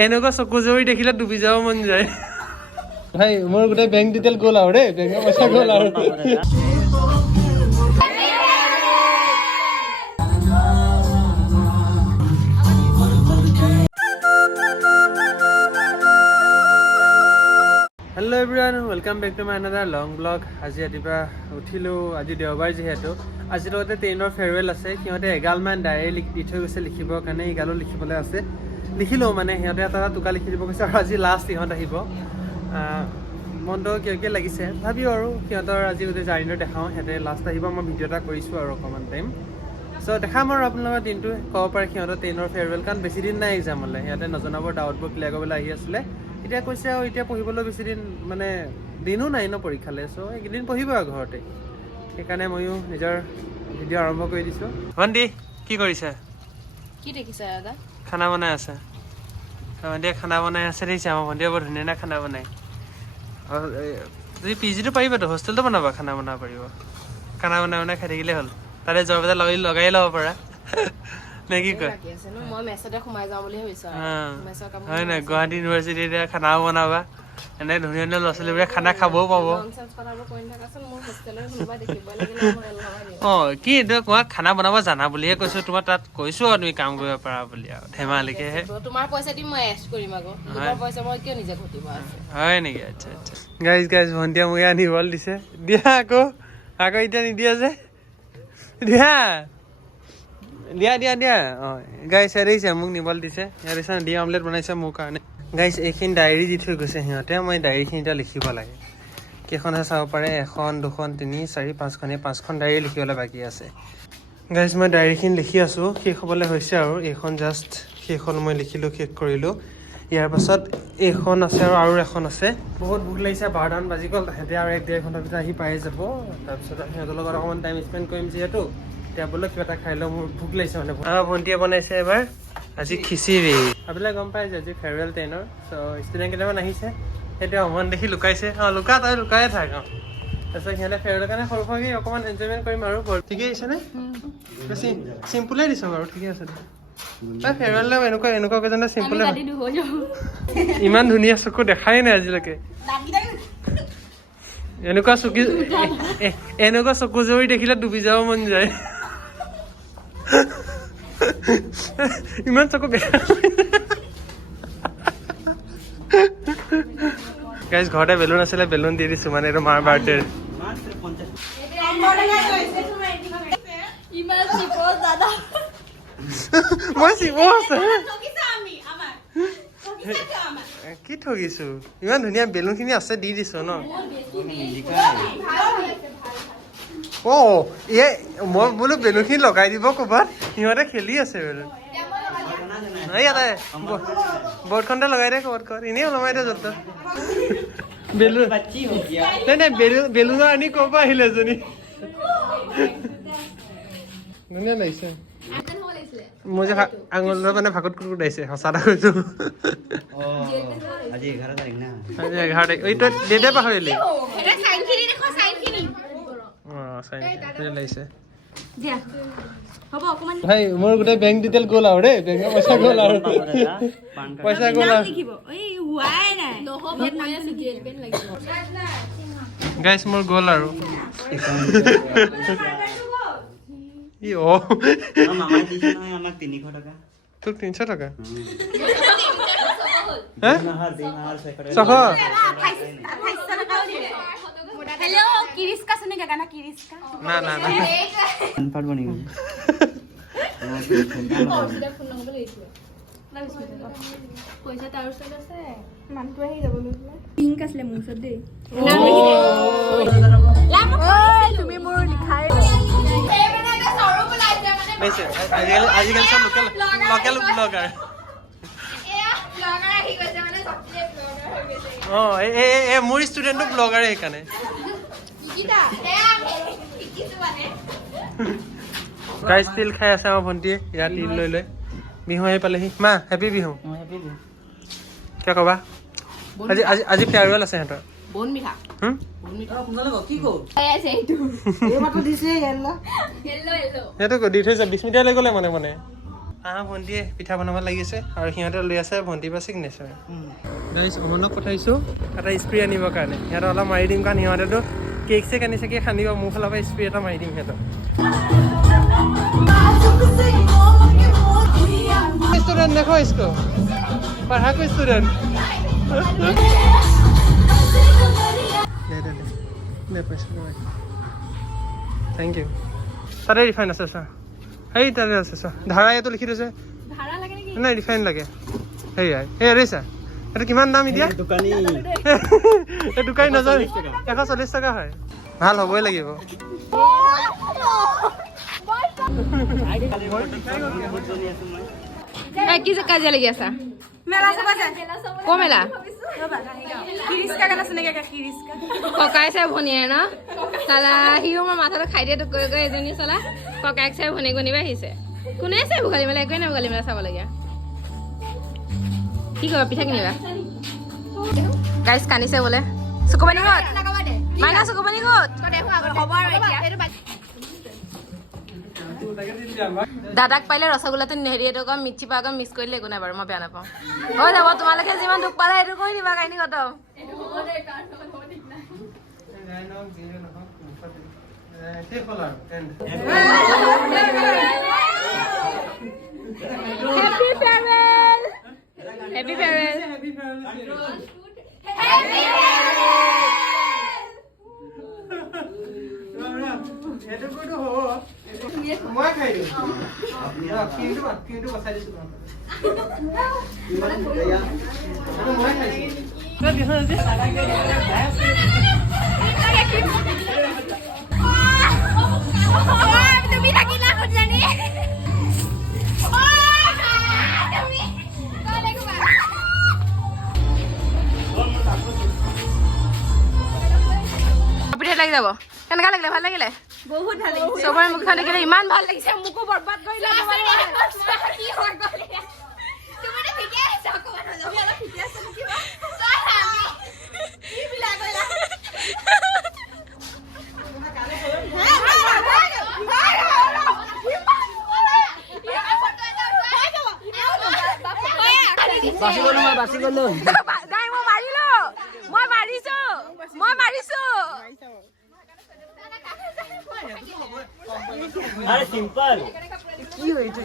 এনেকুৱা চকু জৰি দেখিলে ডুবি যাব মন যায় ভাই মোৰ গোটেই বেংক ডিটেইল গ'ল আৰু দেই বেংকৰ পইচা গ'ল আৰু hello' everyone welcome back to my another long blog আজি ৰাতিপুৱা উঠিলোঁ আজি দেওবাৰ যিহেতু আজি লগতে ট্ৰেইনৰ ফেয়াৰৱেল আছে সিহঁতে এগালমান ডায়েৰী দি থৈ গৈছে লিখিবৰ কাৰণে এগালো লিখিবলৈ আছে লিখিলোঁ মানে সিহঁতে এটা টোকা লিখি দিব কৈছে আৰু আজি লাষ্ট সিহঁত আহিব মনটো কিয় লাগিছে ভাবিও আৰু সিহঁতৰ আজি গোটেই জাৰ্ণিটো দেখাওঁ সিহঁতে লাষ্ট আহিব মই ভিডিঅ' এটা কৰিছোঁ আৰু অকণমান টাইম চ' দেখাম আৰু আপোনালোকৰ দিনটো ক'ব পাৰে সিহঁতৰ ট্ৰেইনৰ ফেয়াৰৱেল কাৰণ বেছি দিন নাই এক্সামলৈ সিহঁতে নজনাবোৰ ডাউটবোৰ ক্লিয়াৰ কৰিবলৈ আহি আছিলে এতিয়া কৈছে আৰু এতিয়া পঢ়িবলৈ বেছি দিন মানে দিনো নাই ন পৰীক্ষালৈ চ' এইকেইদিন পঢ়িব আৰু ঘৰতে সেইকাৰণে ময়ো নিজৰ ভিডিঅ' আৰম্ভ কৰি দিছোঁ ভণ্টি কি কৰিছে কি দেখিছা দাদা খানা বনাই আছে ভণ্টিয়ে খানা বনাই আছে দেখিছে আমাৰ ভণ্টিয়ে বৰ ধুনীয়া ধুনীয়া খানা বনাই তুমি পি জিটো পাৰিবাতো হোষ্টেলটো বনাবা খানা বনাব পাৰিব খানা বনাই বনাই খাই থাকিলেই হ'ল তাতে জ্বৰ বজা লগাই ল'ব পাৰা নে কি কয় মই মেছতে সোমাই যাওঁ বুলি ভাবিছো হয় নাই গুৱাহাটী ইউনিভাৰ্চিটিতে খানাও বনাবা এনে ধুনীয়া ধুনীয়া ল'ৰা ছোৱালীবোৰে খানা খাবও পাব কি এইটো তোমাক খানা বনাব জানা বুলিহে কৈছো তোমাৰ তাত কৈছো আৰু তুমি কাম কৰিব পাৰা বুলি আৰু ধেমালিকেহে তোমাৰ পইচা দি মই এড কৰিম আকৌ তোমাৰ পইচা মই কিয় নিজে ঘটিব আছে হয় নেকি আচ্ছা আচ্ছা গাইজ ভণ্টিয়ে মোক আনিবলৈ দিছে দিয়া আকৌ এতিয়া নিদিয়া যে দিয়া অঁ গাইছ দেখিছে মোক নিবলৈ দিছে ইয়াত দিছে ডিম আমলেট বনাইছে মোৰ কাৰণে গাইছ এইখিনি ডায়েৰী দি থৈ গৈছে সিহঁতে মই ডায়েৰীখিনি এতিয়া লিখিব লাগে কেইখন আছে চাব পাৰে 1 2 3 4 5খন এই 5খন ডায়েৰী লিখিবলৈ বাকী আছে গাইছ মই ডায়েৰীখিনি লিখি আছোঁ শেষ হ'বলৈ হৈছে আৰু এইখন জাষ্ট সেইখন মই লিখিলোঁ শেষ কৰিলোঁ ইয়াৰ পাছত এইখন আছে আৰু এখন আছে বহুত ভোক লাগিছে 12মান বাজি গ'ল সিহঁতে আৰু 1-1.5 ঘণ্টাৰ ভিতৰত আহি পাই যাব তাৰপিছত সিহঁতৰ লগত অকণমান টাইম স্পেণ্ড কৰিম যিহেতু এতিয়া বোলে কিবা এটা খাই লওঁ মোৰ ভোক লাগিছে মানে ভণ্টিয়ে বনাইছে এবাৰ আজি খিচিৰি আপোনালোকে গম পাই যে আজি ফেয়াৰৱেল ট্ৰেইনৰ চ' ষ্টুডেণ্ট কেইটামান আহিছে সেইটো অকণমান দেখি লুকাইছে লুকা তই লুকাই থাক তাৰপিছত সিহঁতে ফেয়াৰৱেলৰ কাৰণে সৰু সৰুকৈ অকণমান এনজয়মেণ্ট কৰিম আৰু ঠিকেই আহিছেনে বেছি চিম্পুলেই দিছোঁ বাৰু ঠিকে আছে ফেয়াৰৱেল এনেকুৱা কেইজনে চিম্পুলে ইমান ধুনীয়া চকু দেখাই নাই আজিলৈকে এনেকুৱা চকু জৰি দেখিলে ডুবি যাব মন যায় ইমান চকু বেয়া গাইজ ঘৰতে বেলুন আছিলে বেলুন দি দিছো মানে এইটো মাৰ বাৰ্থডে মই চিব আছে কি ঠগিছো ইমান ধুনীয়া বেলুন খিনি আছে দি দিছো ন মই বোলো বেলুন খিনি লগাই দিব ক'ৰবাত সিহঁতে খেলি আছে বেলুন ইয়াতে বৰ্ডখনতে লগাই দে ক'ৰবাত এনেই ওলমাই দে য'ত বেলুন নাই বেলুনৰ আনি ক'ৰ পৰা আহিলে এজনী ধুনীয়া লাগিছে মোৰ যে আঙুলৰ মানে ভাগত কুকুৰাইছে সঁচা এটা কৈছো আজি 11 তাৰিখ না আজি 11 তাৰিখ এই তই ডেটে পাহৰিলি লাগিছে ভাই মোৰ গোটেই বেংক ডিটেইল গ'ল আৰু দেই বেংকৰ পইচা গ'ল আৰু পইচা গ'ল আৰু গাইছ মোৰ গ'ল আৰু আমাক 300 টকা তোক 300 টকা हेलो किरिस्का सुनेगा गाना किरिस्का ना अनपढ़ बनी गई पैसा तार सले আছে মানটো আহি যাব লৈলে পিংক আসলে মুছত দেই তুমি মোৰ লিখাই মানে সৰু বলাইছে মানে আজিকালি সব লোকেল ব্লগাৰ ব্লগাৰ আহি গৈছে মানে সবচে ব্লগাৰ হৈ গৈছে এ মোৰ ষ্টুডেণ্টটো ব্লগাৰে সেইকাৰণে গাইজ তিল খাই আছে আমাৰ ভণ্টিয়ে ইয়াত তিল লৈ বিহু আহি পালেহি মা হেপী বিহু কিয় ক'বা আজি ফেয়াৰৱেল আছে সিহঁতৰ বন মিঠা সেইটো দি থৈছে 20 মিনিট লৈ গ'লে মানে ভণ্টিয়ে পিঠা বনাব লাগিছে আৰু সিহঁতে লৈ আছে ভণ্টিৰ পৰা ছিগনেচাৰ গাইছ অমনক পঠাইছোঁ এটা স্প্ৰে আনিবৰ কাৰণে সিহঁতক অলপ মাৰি দিম কাৰণ সিহঁতেতো কেক চেক আনিছে কেক খান্দিব মোৰ ফালৰ পৰা স্প্ৰে এটা মাৰি দিম সিহঁতক ষ্টুডেণ্ট দেখো ইছকো পঢ়া কো ষ্টুডেণ্ট দে পইচা থেংক ইউ তাতে ৰিফাইন আছে চা সেই তাতে আছে চা ধাৰা এইটো লিখি থৈছে ভাড়া লাগে নেকি নাই ৰিফাইন লাগে সেয়াই সেই ৰেছা এইটো কিমান দাম এতিয়া দোকানী এই দোকানী নাযায় 140 টকা হয় ভাল হ'বই লাগিব কি কাজিয়া লাগি আছা মেলা চাব ক মেলা ককাই চাই ভনীয়ে ন চালা সিও মোৰ মাথাটো খাই দিয়ে গৈ গৈ এজনী চলা ককাইক চাই ভনী গনিবা আহিছে কোনে চাই ভোগালী মেলা একোৱে নাই ভোগালী মেলা চাবলগীয়া কি কৰিবা পিঠা কিনিবা গাইছ কান্দিছে বোলে চকুপানী ক'ত মাইনা চকুপানী ক'ত দাদাক পাইলে ৰসগোল্লাটো হেৰি এইটো কম মিঠি পা মিছ কৰিলে একো নাই বাৰু মই বেয়া নাপাওঁ হৈ যাব তোমালোকে যিমান দুখ পালে সেইটো কৰি দিবা কাহিনী খতম Happy farewell. মই খাই দিওঁ কিন্তু বচাই দিছোঁ মই তুমি থাকিলা জানি লাগি যাব কেনেকা লাগিলে ভাল লাগিলে বহুত ভাল লাগিছে সবৰে মুখখন দেখিলে ইমান ভাল লাগিছে মুকো বৰবাদ কৰিলা কি হৈ গ'ল তুমি ঠিকে আছে অকমান তুমি অলপ ঠিকে আছে নেকি আমি কি বিলা কৰিলা বাছি গলো নাই মই মাৰিছো আৰে সিম্পল কি হইছে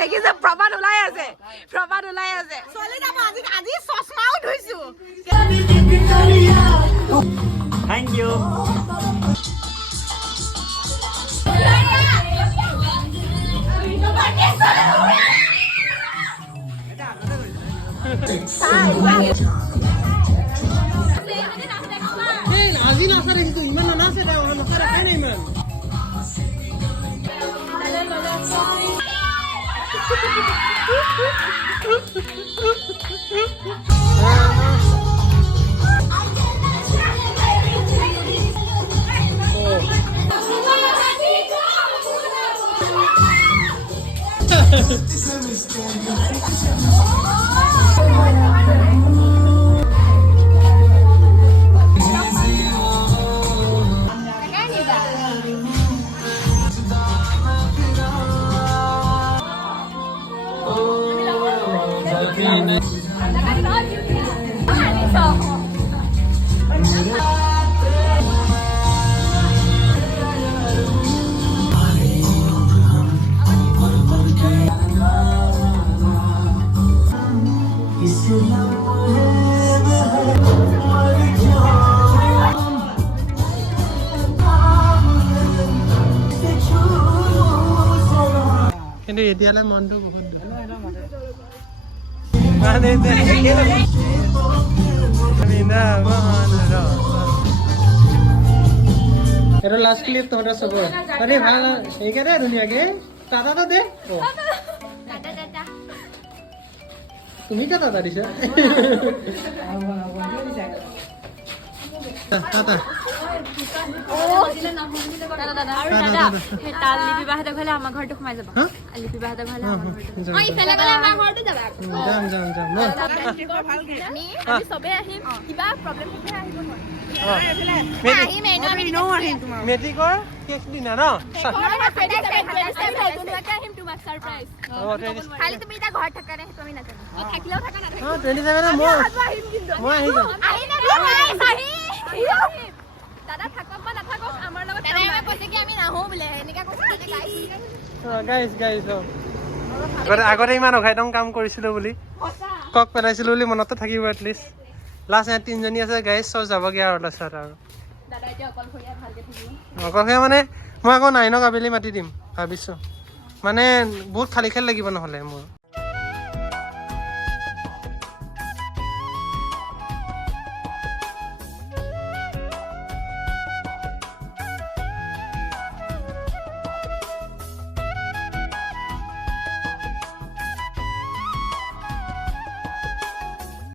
দেখিছে প্ৰবাদ ওলাই আছে আজি চশমাও ধুইছো থ্যাংক ইউ আজি নাচা দেখিছো ইমান নানাচে তাই নাচা দেখাই নাই ইমান কিন্তু এতিয়ালৈ মনটো বহুত এইটো লাষ্ট ক্লিপ তহঁতৰ চবৰ আৰে ভাল সেইকাৰণে ধুনীয়াকে টাটাটো দে তুমি কা টাটা দিছা টাটা তাল লিপিবাহঁতৰ ঘৰলে আমাৰ ঘৰটো সোমাই যাব লিপিবাহঁতৰ ঘৰলে আমাৰ ঘৰটো ইফালে গ'লে আমাৰ ঘৰটো যাবা যাম আমি চবে আহিম কিবা প্ৰব্লেম থাকিলে আহিব নোৱাৰে মেট্ৰিকৰ শেষ দিনা ন খালি তুমি এতিয়া ঘৰত থাকা নে সেইটো আমি নাজানো থাকিলেও থাকা নাথাকিলেও 27 মই আহি যাম দাদা থাকক বা নাথাকক আমাৰ লগত দাদাই কৈছে কি আমি নাহো বোলে এনেকা কৈছে গাইজ আগতে ইমান অঘাইতং কাম কৰিছিলো বুলি কক পেলাইছিলো বুলি মনতো থাকিব এটলিষ্ট লাষ্ট ইয়াত 3জনী আছে গাইজ চব যাবগৈ আৰু লাষ্টত আৰু দাদা এতিয়া অকলশৰীয়া ভালকে থাকিব অকলশৰীয়া মানে মই আকৌ 9ক আবেলি মাতি দিম ভাবিছোঁ মানে বহুত খালী খালী লাগিব নহ'লে মোৰ